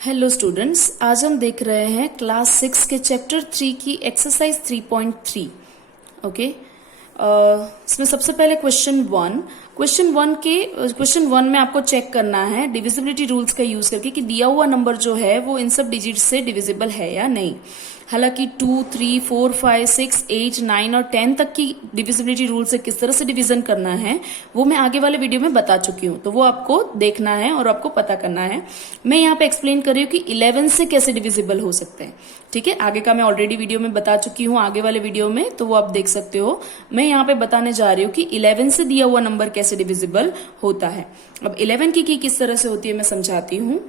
Hello students, आज हम देख रहे हैं क्लास 6 के चैप्टर 3 की एक्सरसाइज 3.3। ओके, इसमें सबसे पहले क्वेश्चन वन में आपको चेक करना है डिविजिबिलिटी रूल्स का यूज करके कि दिया हुआ नंबर जो है वो इन सब डिजिट से डिविजिबल है या नहीं। हालांकि 2, 3, 4, 5, 6, 8, 9 और 10 तक की डिविजिबिलिटी रूल से किस तरह से डिवीजन करना है वो मैं आगे वाले वीडियो में बता चुकी हूँ, तो वो आपको देखना है और आपको पता करना है। मैं यहाँ पे एक्सप्लेन कर रही हूँ कि 11 से कैसे डिविजिबल हो सकते हैं। ठीक है, आगे का मैं ऑलरेडी वीडियो में बता चुकी हूँ, आगे वाले वीडियो में, तो वो आप देख सकते हो। मैं यहाँ पे बताने जा रही हूँ कि 11 से दिया हुआ नंबर कैसे डिविजिबल होता है। अब 11 की किस तरह से होती है मैं समझाती हूँ।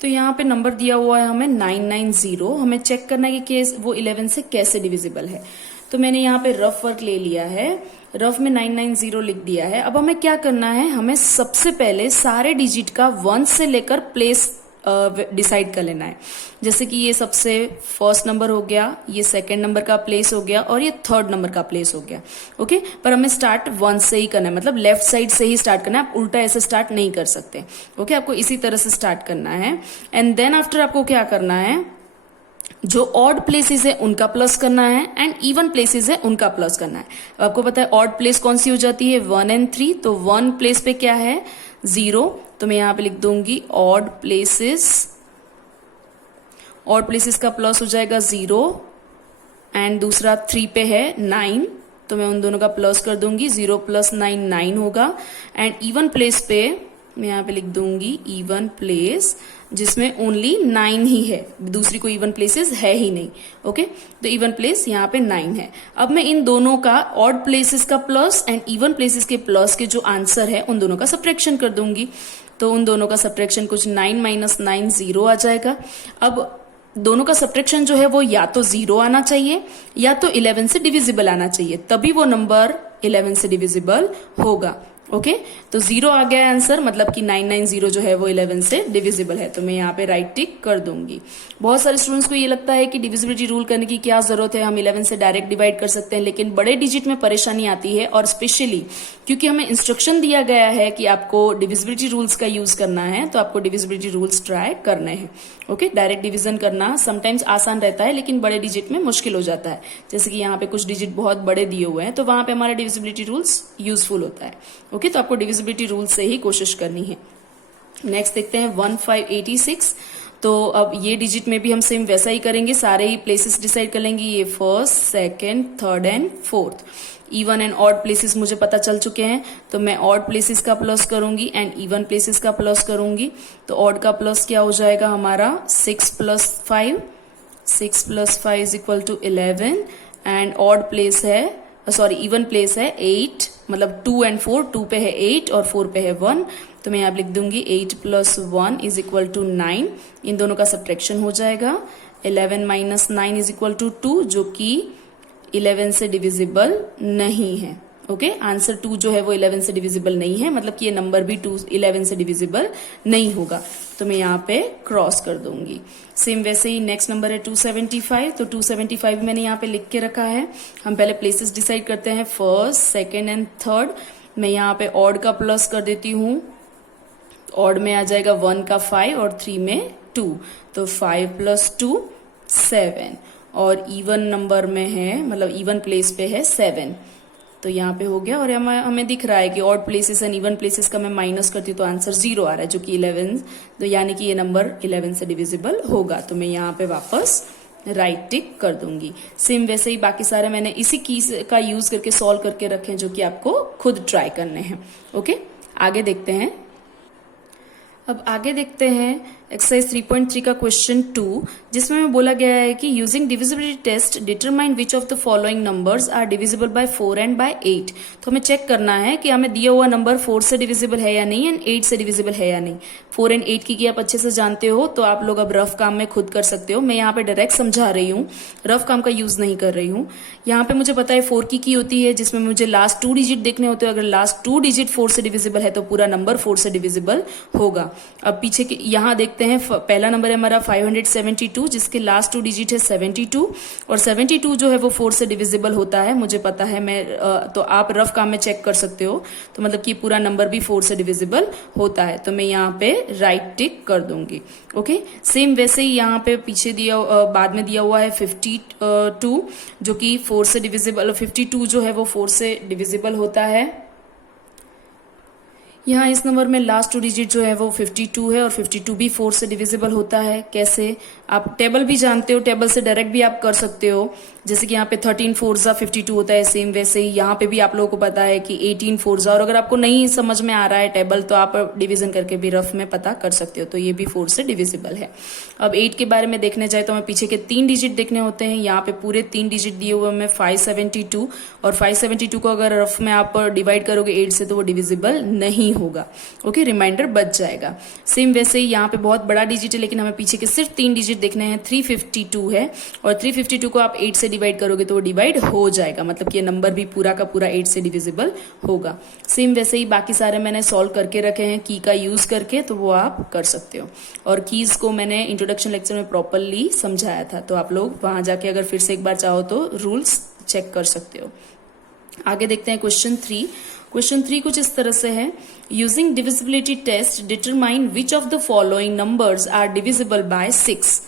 तो यहाँ पे नंबर दिया हुआ है हमें 990। हमें चेक करना है कि वो 11 से कैसे डिविजिबल है। तो मैंने यहाँ पे रफ वर्क ले लिया है, रफ में 990 लिख दिया है। अब हमें क्या करना है, हमें सबसे पहले सारे डिजिट का 1 से लेकर प्लेस डिसाइड कर लेना है। जैसे कि ये सबसे फर्स्ट नंबर हो गया, ये सेकंड नंबर का प्लेस हो गया और ये थर्ड नंबर का प्लेस हो गया। ओके, पर हमें स्टार्ट 1 से ही करना है, मतलब लेफ्ट साइड से ही स्टार्ट करना है। आप उल्टा ऐसे स्टार्ट नहीं कर सकते। ओके, आपको इसी तरह से स्टार्ट करना है। एंड देन आफ्टर आपको क्या करना है, जो ऑड प्लेसेस है उनका प्लस करना है एंड इवन प्लेसेस है उनका प्लस करना है। अब आपको पता है ऑड प्लेस कौन सी हो जाती है, 1 और 3। तो 1 प्लेस पे क्या है, 0। तो मैं यहां पे लिख दूंगी ऑड प्लेसेस का प्लस हो जाएगा 0। एंड दूसरा 3 पे है 9, तो मैं उन दोनों का प्लस कर दूंगी। 0 + 9 9 होगा। एंड इवन प्लेस पे मैं यहाँ पे लिख दूंगी इवन प्लेस, जिसमें ओनली 9 ही है, दूसरी कोई इवन प्लेसेस है ही नहीं। ओके, तो इवन प्लेस यहाँ पे 9 है। अब मैं इन दोनों का ऑड प्लेसेस का प्लस एंड इवन प्लेसेस के प्लस के जो आंसर है उन दोनों का सब्ट्रैक्शन कर दूंगी। तो उन दोनों का सब्ट्रैक्शन कुछ 9 - 9 0 आ जाएगा। अब दोनों का सब्ट्रैक्शन जो है वो या तो 0 आना चाहिए या तो 11 से डिविजिबल आना चाहिए, तभी वो नंबर 11 से डिविजिबल होगा। ओके, तो 0 आ गया आंसर, मतलब कि 990 जो है वो 11 से डिविजिबल है। तो मैं यहाँ पे राइट टिक कर दूंगी। बहुत सारे स्टूडेंट्स को ये लगता है कि डिविजिबिलिटी रूल करने की क्या जरूरत है, हम 11 से डायरेक्ट डिवाइड कर सकते हैं, लेकिन बड़े डिजिट में परेशानी आती है। और स्पेशली क्योंकि हमें इंस्ट्रक्शन दिया गया है कि आपको डिविजिबिलिटी रूल्स का यूज करना है, तो आपको डिविजिबिलिटी रूल्स ट्राई करने हैं। ओके, डायरेक्ट डिवीजन करना समटाइम्स आसान रहता है, लेकिन बड़े डिजिट में मुश्किल हो जाता है। जैसे कि यहाँ पे कुछ डिजिट बहुत बड़े दिए हुए हैं, तो वहां पे हमारा डिविजिबिलिटी रूल्स यूजफुल होता है। ओके, तो आपको डिविजिबिलिटी रूल से ही कोशिश करनी है। नेक्स्ट देखते हैं 1586। तो अब ये डिजिट में भी हम सेम वैसा ही करेंगे, सारे ही प्लेसेस डिसाइड कर लेंगे। ये first, second, third and fourth. Even and odd places मुझे पता चल चुके हैं, तो मैं ऑड प्लेसेस का प्लस करूंगी एंड इवन प्लेसेस का प्लस करूंगी। तो ऑड का प्लस क्या हो जाएगा हमारा 6 + 5, 6 + 5 = 11। एंड ऑड प्लेस है, सॉरी इवन प्लेस है 8, मतलब 2 और 4, 2 पे है 8 और 4 पे है 1। तो मैं यहाँ लिख दूंगी 8 + 1 = 9। इन दोनों का सब्ट्रैक्शन हो जाएगा। 11 - 9 = 2, जो कि 11 से डिविजिबल नहीं है। ओके, आंसर 2 जो है वो 11 से डिविजिबल नहीं है, मतलब कि ये नंबर भी 11 से डिविजिबल नहीं होगा। तो मैं यहाँ पे क्रॉस कर दूंगी। सेम वैसे ही नेक्स्ट नंबर है 275। तो 275 मैंने यहाँ पे लिख के रखा है। हम पहले प्लेसेस डिसाइड करते हैं, फर्स्ट, सेकेंड एंड थर्ड। मैं यहाँ पे ऑड का प्लस कर देती हूँ। ऑड में आ जाएगा 1 का 5 और 3 में 2, तो 5 + 2 7। और इवन नंबर में है, मतलब इवन प्लेस पे है 7। तो यहाँ पे हो गया। और हमें दिख रहा है कि odd places and even places का मैं माइनस करती हूँ तो आंसर 0 आ रहा है, जो कि 11, तो यानी कि ये नंबर 11 से डिविजिबल होगा। तो मैं यहाँ पे वापस राइट टिक कर दूंगी। सेम वैसे ही बाकी सारे मैंने इसी की का यूज करके सॉल्व करके रखे हैं, जो कि आपको खुद ट्राई करने हैं। ओके, आगे देखते हैं। अब आगे देखते हैं एक्सरसाइज 3.3 का क्वेश्चन 2, जिसमें बोला गया है कि using divisibility test determine which of the following numbers are divisible by 4 and by 8। तो हमें चेक करना है कि हमें दिया हुआ नंबर 4 से डिविजिबल है या नहीं एंड 8 से डिविजिबल है या नहीं। 4 एंड 8 की आप अच्छे से जानते हो, तो आप लोग अब रफ काम में खुद कर सकते हो। मैं यहाँ पे डायरेक्ट समझा रही हूँ, रफ काम का यूज नहीं कर रही हूँ। यहाँ पे मुझे पता है 4 की होती है, जिसमें मुझे लास्ट 2 डिजिट देखने होते हैं। अगर लास्ट 2 डिजिट 4 से डिविजिबल है तो पूरा नंबर 4 से डिविजिबल होगा। अब पीछे यहाँ देखते देखते हैं, पहला नंबर है हमारा 572 जिसके लास्ट 2 डिजिट है 72 और 72 जो है वो 4 से डिविजिबल होता है, मुझे पता है, मैं तो आप रफ काम में चेक कर सकते हो। तो मतलब कि पूरा नंबर भी 4 से डिविजिबल होता है, तो मैं यहाँ पे राइट टिक कर दूंगी। ओके, सेम वैसे ही यहाँ पे पीछे दिया बाद में दिया हुआ है 52 जो कि 4 से डिविजिबल, 52 जो है वो 4 से डिविजिबल होता है। यहाँ इस नंबर में लास्ट 2 डिजिट जो है वो 52 है और 52 भी 4 से डिविजिबल होता है। कैसे, आप टेबल भी जानते हो, टेबल से डायरेक्ट भी आप कर सकते हो, जैसे कि यहाँ पे 13 4 52 होता है, सेम वैसे ही यहाँ पे भी आप लोगों को पता है कि 18 4, और अगर आपको नहीं समझ में आ रहा है टेबल तो आप डिवीजन करके भी रफ में पता कर सकते हो, तो ये भी 4 से डिविजिबल है। अब 8 के बारे में देखने जाए तो हमें पीछे के 3 डिजिट देखने होते हैं। यहाँ पे पूरे 3 डिजिट दिए हुए हमें 572 और 572 को अगर रफ में आप डिवाइड करोगे 8 से तो वो डिविजिबल नहीं होगा। ओके, रिमाइंडर बच जाएगा। सेम वैसे ही यहाँ पे बहुत बड़ा डिजिट है लेकिन हमें पीछे के सिर्फ 3 डिजिट देखने हैं, 352 है और 352 को आप 8 से डिवाइड करोगे तो वो डिवाइड हो जाएगा, मतलब कि ये नंबर भी पूरा का पूरा 8 से डिविजिबल होगा। सेम वैसे ही बाकी सारे मैंने सॉल्व करके रखे हैं की का यूज करके, तो वो आप कर सकते हो। और कीज को मैंने इंट्रोडक्शन लेक्चर में प्रॉपरली समझाया था, तो आप लोग वहां जाके अगर फिर से एक बार चाहो तो रूल्स चेक कर सकते हो। आगे देखते हैं क्वेश्चन 3। क्वेश्चन 3 कुछ इस तरह से है, using divisibility test determine which of the following numbers are divisible by 6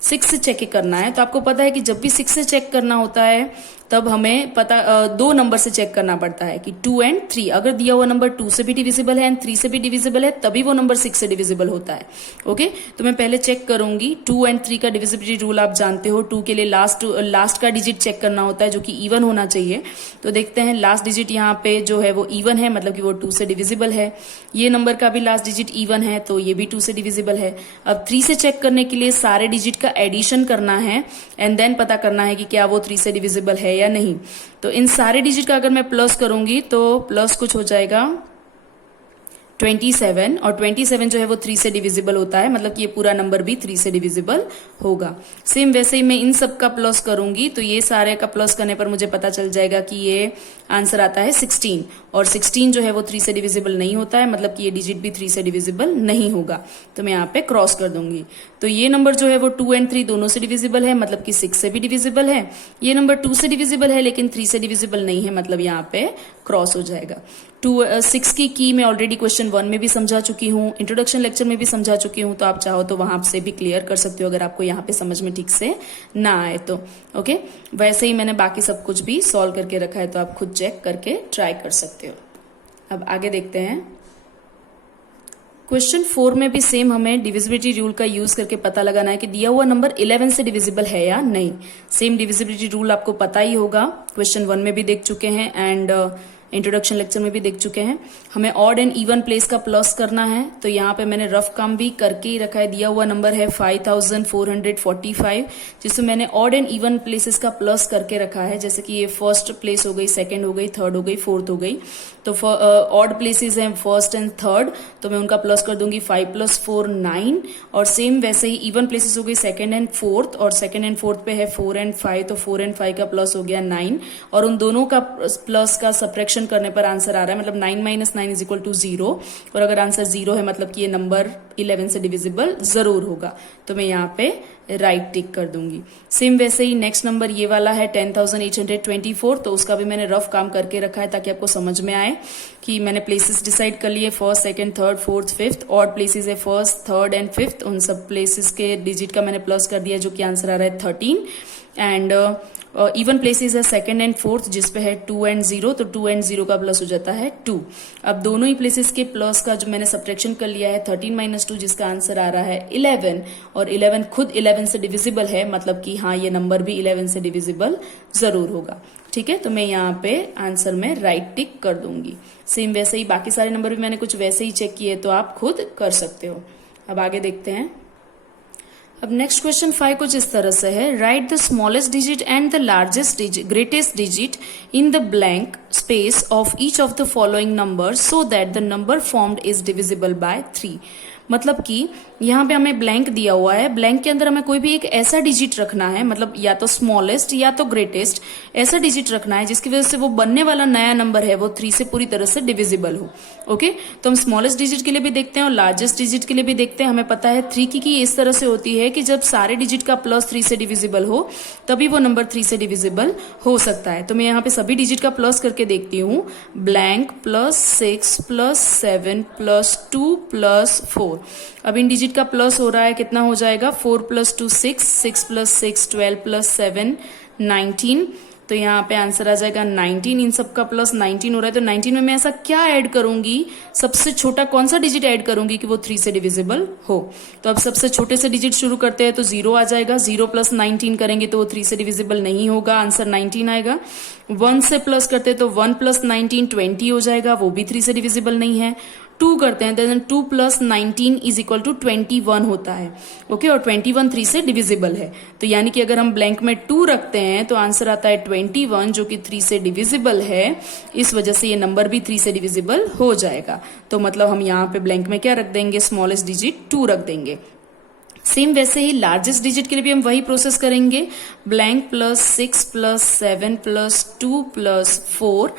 से चेक करना है। तो आपको पता है कि जब भी 6 से चेक करना होता है तब हमें पता 2 नंबर से चेक करना पड़ता है कि 2 एंड 3। अगर दिया हुआ नंबर 2 से भी डिविजिबल है एंड 3 से भी डिविजिबल है तभी वो नंबर 6 से डिविजिबल होता है। ओके, तो मैं पहले चेक करूंगी। 2 एंड 3 का डिविजिबिलिटी रूल आप जानते हो, 2 के लिए लास्ट का डिजिट चेक करना होता है जो कि इवन होना चाहिए। तो देखते हैं लास्ट डिजिट यहाँ पे जो है वो इवन है, मतलब कि वो 2 से डिविजिबल है। ये नंबर का भी लास्ट डिजिट इवन है तो ये भी 2 से डिविजिबल है। अब 3 से चेक करने के लिए सारे डिजिट का एडिशन करना है एंड देन पता करना है कि क्या वो 3 से डिविजिबल है या नहीं। तो इन सारे डिजिट का अगर मैं प्लस करूंगी तो प्लस कुछ हो जाएगा 27 और 27 जो है वो 3 से डिविजिबल होता है, मतलब कि ये पूरा नंबर भी 3 से डिविजिबल होगा। सेम वैसे ही मैं इन सब का प्लस करूंगी तो ये सारे का प्लस करने पर मुझे पता चल जाएगा कि ये आंसर आता है 16 और 16 जो है वो 3 से डिविजिबल नहीं होता है, मतलब कि ये डिजिट भी 3 से डिविजिबल नहीं होगा। तो मैं यहाँ पे क्रॉस कर दूंगी। तो ये नंबर जो है वो 2 एंड 3 दोनों से डिविजिबल है, मतलब कि 6 से भी डिविजिबल है। ये नंबर 2 से डिविजिबल है लेकिन 3 से डिविजिबल नहीं है, मतलब यहाँ पे क्रॉस हो जाएगा। 6 की मैं ऑलरेडी क्वेश्चन 1 में भी समझा चुकी हूँ, इंट्रोडक्शन लेक्चर में भी समझा चुकी हूँ, तो आप चाहो तो वहां से भी क्लियर कर सकते हो अगर आपको यहाँ पे समझ में ठीक से ना आए तो। ओके, वैसे ही मैंने बाकी सब कुछ भी सॉल्व करके रखा है तो आप खुद चेक करके ट्राई कर सकते हो। अब आगे देखते हैं। क्वेश्चन 4 में भी सेम हमें डिविजिबिलिटी रूल का यूज करके पता लगाना है कि दिया हुआ नंबर 11 से डिविजिबल है या नहीं। सेम डिविजिबिलिटी रूल आपको पता ही होगा, क्वेश्चन 1 में भी देख चुके हैं एंड इंट्रोडक्शन लेक्चर में भी देख चुके हैं। हमें ऑड एंड इवन प्लेस का प्लस करना है, तो यहाँ पे मैंने रफ काम भी करके ही रखा है। दिया हुआ नंबर है 5445, जिसमें मैंने ऑड एंड इवन प्लेसेस का प्लस करके रखा है, जैसे कि ये फर्स्ट प्लेस हो गई, सेकंड हो गई, थर्ड हो गई, फोर्थ हो गई। तो ऑड प्लेसेस हैं फर्स्ट एंड थर्ड, तो मैं उनका प्लस कर दूंगी। 5 + 4 9 और सेम वैसे ही इवन प्लेसेस हो गई सेकंड एंड फोर्थ, और सेकंड एंड फोर्थ पे है 4 एंड 5, तो 4 एंड 5 का प्लस हो गया 9 और उन दोनों का प्लस का सब्ट्रैक्शन करने पर आंसर आ रहा है, मतलब 9 - 9 = 0। और अगर आंसर 0 है मतलब कि ये नंबर 11 से डिविजिबल जरूर होगा, तो मैं यहाँ पे राइट टिक कर दूंगी। सेम वैसे ही नेक्स्ट नंबर ये वाला है 10,824, तो उसका भी मैंने रफ काम करके रखा है ताकि आपको समझ में आए कि मैंने प्लेसेस डिसाइड कर लिए, first, second, third, fourth, fifth. Odd places है फर्स्ट, थर्ड एंड फिफ्थ, उन सब प्लेसेस के डिजिट का मैंने प्लस कर दिया, जो कि आंसर आ रहा है 13। एंड इवन प्लेसेस है सेकंड एंड फोर्थ, जिसपे है 2 एंड 0, तो 2 एंड 0 का प्लस हो जाता है 2। अब दोनों ही प्लेसेस के प्लस का जो मैंने सब्ट्रैक्शन कर लिया है 13 - 2, जिसका आंसर आ रहा है 11, और 11 खुद 11 से डिविजिबल है, मतलब कि हाँ ये नंबर भी 11 से डिविजिबल जरूर होगा। ठीक है, तो मैं यहाँ पे आंसर में राइट टिक कर दूंगी। सेम वैसे ही बाकी सारे नंबर भी मैंने कुछ वैसे ही चेक किए, तो आप खुद कर सकते हो। अब आगे देखते हैं। अब नेक्स्ट क्वेश्चन 5 कुछ इस तरह से है, right the smallest digit and the largest digit greatest digit in the blank space of each of the following number so that the number formed is divisible by 3। मतलब कि यहाँ पे हमें ब्लैंक दिया हुआ है, ब्लैंक के अंदर हमें कोई भी एक ऐसा डिजिट रखना है, मतलब या तो स्मॉलेस्ट या तो ग्रेटेस्ट, ऐसा डिजिट रखना है जिसकी वजह से वो बनने वाला नया नंबर है वो 3 से पूरी तरह से डिविजिबल हो। ओके, तो हम स्मॉलेस्ट डिजिट के लिए भी देखते हैं और लार्जेस्ट डिजिट के लिए भी देखते हैं। हमें पता है 3 की इस तरह से होती है कि जब सारे डिजिट का प्लस 3 से डिविजिबल हो तभी वो नंबर 3 से डिविजिबल हो सकता है। तो मैं यहाँ पे सभी डिजिट का प्लस करके देखती हूँ, blank plus 6 plus 7 plus 2 plus 4। अब इन डिजिट का प्लस हो रहा है, कितना हो जाएगा, 4 प्लस 2 6, 6 प्लस 6 12 प्लस 7 19। तो यहाँ पे आंसर आ जाएगा 19। इन सब का प्लस 19 हो रहा है, तो 19 में मैं ऐसा क्या ऐड करूंगी, सबसे छोटा कौन सा डिजिट ऐड करूंगी कि वो 3 से डिविजिबल हो। तो अब सबसे छोटे से डिजिट शुरू करते हैं, तो 0 आ जाएगा। 0 प्लस 19 करेंगे तो वो 3 से डिविजिबल नहीं होगा, आंसर 19 आएगा। 1 से प्लस करते हैं तो 1 प्लस 19 20 हो जाएगा, वो भी 3 से डिविजिबल नहीं है। 2 करते हैं, then 2 plus 19 is equal to 21 होता है। ओके, और 21 3 से डिविजिबल है। तो यानी कि अगर हम ब्लैंक में 2 रखते हैं तो आंसर आता है 21, जो कि 3 से डिविजिबल है। इस वजह से ये नंबर भी 3 से डिविजिबल हो जाएगा। तो मतलब हम यहाँ पे ब्लैंक में क्या रख देंगे, स्मॉलेस्ट डिजिट 2 रख देंगे। सेम वैसे ही लार्जेस्ट डिजिट के लिए भी हम वही प्रोसेस करेंगे, blank plus 6 plus 7 plus 2 plus 4।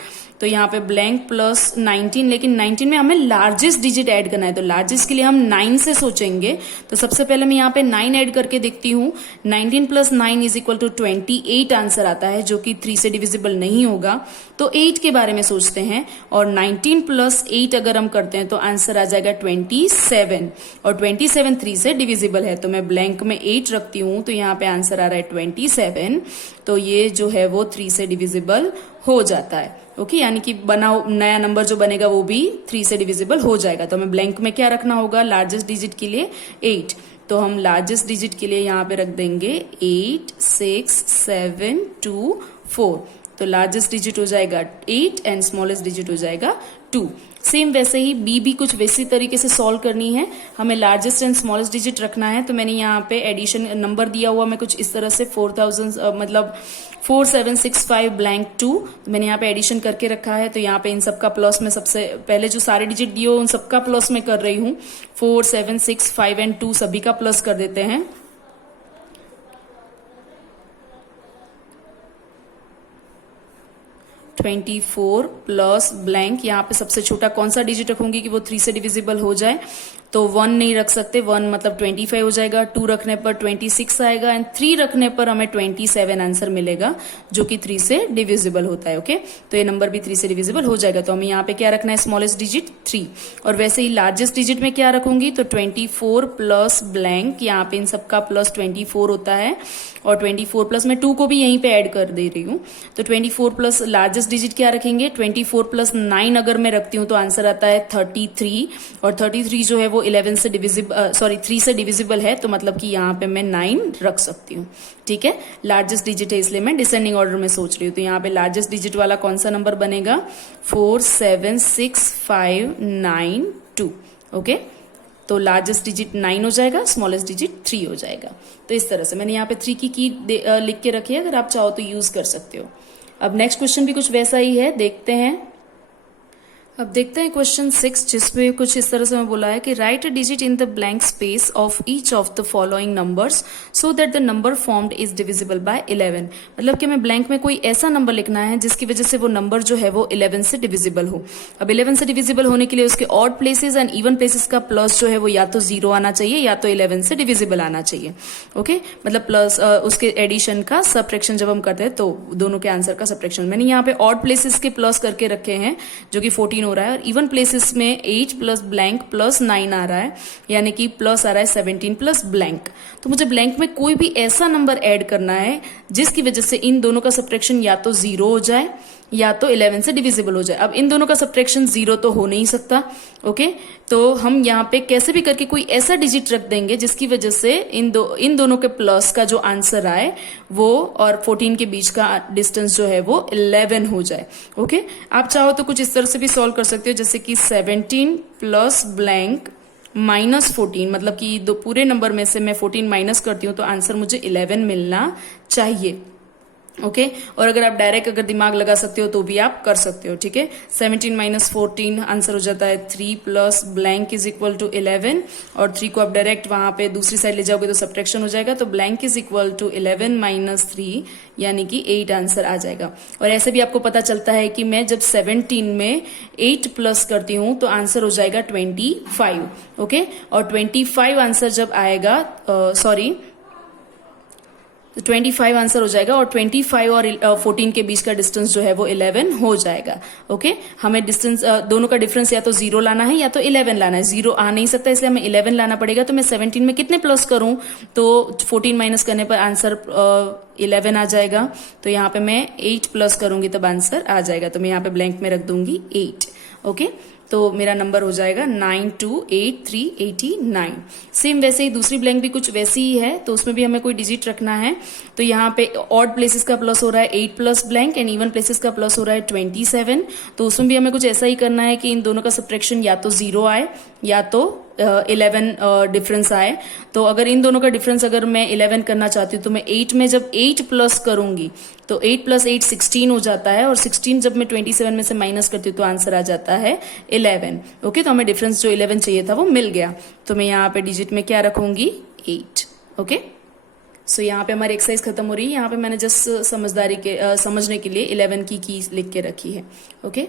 तो यहाँ पे ब्लैंक प्लस 19, लेकिन 19 में हमें लार्जेस्ट डिजिट ऐड करना है, तो लार्जेस्ट के लिए हम 9 से सोचेंगे। तो सबसे पहले मैं यहाँ पे 9 ऐड करके देखती हूँ। 19 plus 9 is equal to 28 answer आता है, जो कि 3 से डिविजिबल नहीं होगा। तो 8 के बारे में सोचते हैं, और 19 प्लस 8 अगर हम करते हैं तो आंसर आ जाएगा 27, और 27 3 से डिविजिबल है। तो मैं ब्लैंक में 8 रखती हूँ, तो यहाँ पे आंसर आ रहा है 27। तो ये जो है वो 3 से डिविजिबल हो जाता है। ओके, यानी कि नया नंबर जो बनेगा वो भी 3 से डिविजिबल हो जाएगा। तो हमें ब्लैंक में क्या रखना होगा, लार्जेस्ट डिजिट के लिए 8। तो हम लार्जेस्ट डिजिट के लिए यहाँ पे रख देंगे 8 6 7 2 4। तो लार्जेस्ट डिजिट हो जाएगा 8 एंड स्मॉलेस्ट डिजिट हो जाएगा 2। सेम वैसे ही बी भी कुछ वैसी तरीके से सॉल्व करनी है। हमें लार्जेस्ट एंड स्मॉलेस्ट डिजिट रखना है। तो मैंने यहाँ पे एडिशन नंबर दिया हुआ मैं कुछ इस तरह से 4765 ब्लैंक 2 मैंने यहाँ पे एडिशन करके रखा है। तो यहाँ पे इन सबका प्लस में सबसे पहले जो सारे डिजिट दिए उन सबका प्लस में कर रही हूँ। 4 7 6 5 एंड 2 सभी का प्लस कर देते हैं। $24 प्लस ब्लैंक, यहाँ पे सबसे छोटा कौन सा डिजिट रखूंगी कि वो 3 से डिविजिबल हो जाए। तो 1 नहीं रख सकते, 1 मतलब 25 हो जाएगा। 2 रखने पर 26 आएगा एंड 3 रखने पर हमें 27 आंसर मिलेगा, जो कि 3 से डिविजिबल होता है। ओके, तो ये नंबर भी 3 से डिविजिबल हो जाएगा। तो हमें यहाँ पे क्या रखना है, स्मॉलेस्ट डिजिट 3। और वैसे ही लार्जेस्ट डिजिट में क्या रखूंगी, तो 24 प्लस ब्लैंक, यहाँ पे इन सबका प्लस 24 होता है, और 24 प्लस मैं 2 को भी यहीं पे ऐड कर दे रही हूँ। तो 24 प्लस लार्जेस्ट डिजिट क्या रखेंगे, 24 प्लस 9 अगर मैं रखती हूँ तो आंसर आता है 33, और 33 जो है वो 11 से डिविजिबल 3 से डिविजिबल है। तो मतलब कि यहाँ पे मैं 9 रख सकती हूँ। ठीक है, लार्जेस्ट डिजिट है इसलिए मैं डिसेंडिंग ऑर्डर में सोच रही हूँ। तो यहाँ पे लार्जेस्ट डिजिट वाला कौन सा नंबर बनेगा, 4 7 6 5 9 2। ओके, तो लार्जेस्ट डिजिट 9 हो जाएगा, स्मॉलेस्ट डिजिट 3 हो जाएगा। तो इस तरह से मैंने यहाँ पे 3 की लिख के रखी है, अगर आप चाहो तो यूज कर सकते हो। अब नेक्स्ट क्वेश्चन भी कुछ वैसा ही है, देखते हैं। अब देखते हैं क्वेश्चन 6, जिसमें कुछ इस तरह से मैं बोला है कि right a digit in the blank space of each of the following numbers so that the number formed is divisible by 11। मतलब कि हमें ब्लैंक में कोई ऐसा नंबर लिखना है जिसकी वजह से वो नंबर जो है वो 11 से डिविजिबल हो। अब 11 से डिविजिबल होने के लिए उसके odd places and even places का प्लस जो है वो या तो 0 आना चाहिए या तो 11 से डिविजिबल आना चाहिए। ओके, मतलब प्लस उसके एडिशन का सब्ट्रैक्शन जब हम करते हैं तो दोनों के आंसर का सब्ट्रैक्शन। मैंने यहाँ पे ऑड प्लेसेस के प्लस करके रखे हैं, जो कि 14 हो रहा है, और इवन प्लेसेस में 8 प्लस ब्लैंक प्लस 9 आ रहा है, यानी कि प्लस आ रहा है 17 प्लस ब्लैंक। तो मुझे ब्लैंक में कोई भी ऐसा नंबर ऐड करना है जिसकी वजह से इन दोनों का सब्ट्रैक्शन या तो 0 हो जाए या तो 11 से डिविजिबल हो जाए। अब इन दोनों का सब्ट्रैक्शन 0 तो हो नहीं सकता। ओके, तो हम यहाँ पे कैसे भी करके कोई ऐसा डिजिट रख देंगे जिसकी वजह से इन दोनों के प्लस का जो आंसर आए वो और 14 के बीच का डिस्टेंस जो है वो 11 हो जाए। ओके, आप चाहो तो कुछ इस तरह से भी सॉल्व कर सकते हो, जैसे कि 17 प्लस ब्लैंक माइनस 14, मतलब कि दो पूरे नंबर में से मैं 14 माइनस करती हूँ तो आंसर मुझे 11 मिलना चाहिए। ओके और अगर आप डायरेक्ट अगर दिमाग लगा सकते हो तो भी आप कर सकते हो, ठीक है। 17 माइनस 14 आंसर हो जाता है 3 plus blank is equal to 11 और 3 को आप डायरेक्ट वहां पे दूसरी साइड ले जाओगे तो सब्ट्रैक्शन हो जाएगा, तो blank is equal to 11 minus 3 यानी कि 8 आंसर आ जाएगा। और ऐसे भी आपको पता चलता है कि मैं जब 17 में 8 प्लस करती हूं तो आंसर हो जाएगा 25, ओके। और 25 आंसर जब आएगा 25 आंसर हो जाएगा और 25 और 14 के बीच का डिस्टेंस जो है वो 11 हो जाएगा, ओके। हमें डिस्टेंस दोनों का डिफरेंस या तो 0 लाना है या तो 11 लाना है। 0 आ नहीं सकता इसलिए हमें 11 लाना पड़ेगा। तो मैं 17 में कितने प्लस करूं तो 14 माइनस करने पर आंसर 11 आ जाएगा। तो यहाँ पे मैं 8 प्लस करूंगी तब आंसर आ जाएगा। तो मैं यहाँ पे ब्लैंक में रख दूंगी 8, ओके। तो मेरा नंबर हो जाएगा 928389। सेम वैसे ही दूसरी ब्लैंक भी कुछ वैसी ही है, तो उसमें भी हमें कोई डिजिट रखना है। तो यहाँ पे ऑड प्लेसेस का प्लस हो रहा है 8 plus blank and even places का प्लस हो रहा है 27। तो उसमें भी हमें कुछ ऐसा ही करना है कि इन दोनों का सब्ट्रैक्शन या तो 0 आए या तो 11 डिफरेंस आए। तो अगर इन दोनों का डिफरेंस अगर मैं 11 करना चाहती हूँ तो मैं 8 में जब 8 प्लस करूंगी तो 8 प्लस 8 16 हो जाता है और 16 जब मैं 27 में से माइनस करती हूँ तो आंसर आ जाता है 11, ओके। तो हमें डिफरेंस जो 11 चाहिए था वो मिल गया। तो मैं यहाँ पे डिजिट में क्या रखूंगी 8, ओके। सो यहाँ पे हमारी एक्सरसाइज खत्म हो रही है। यहाँ पे मैंने जस्ट समझने के लिए 11 की कीज लिख के रखी है, ओके।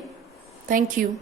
Thank you.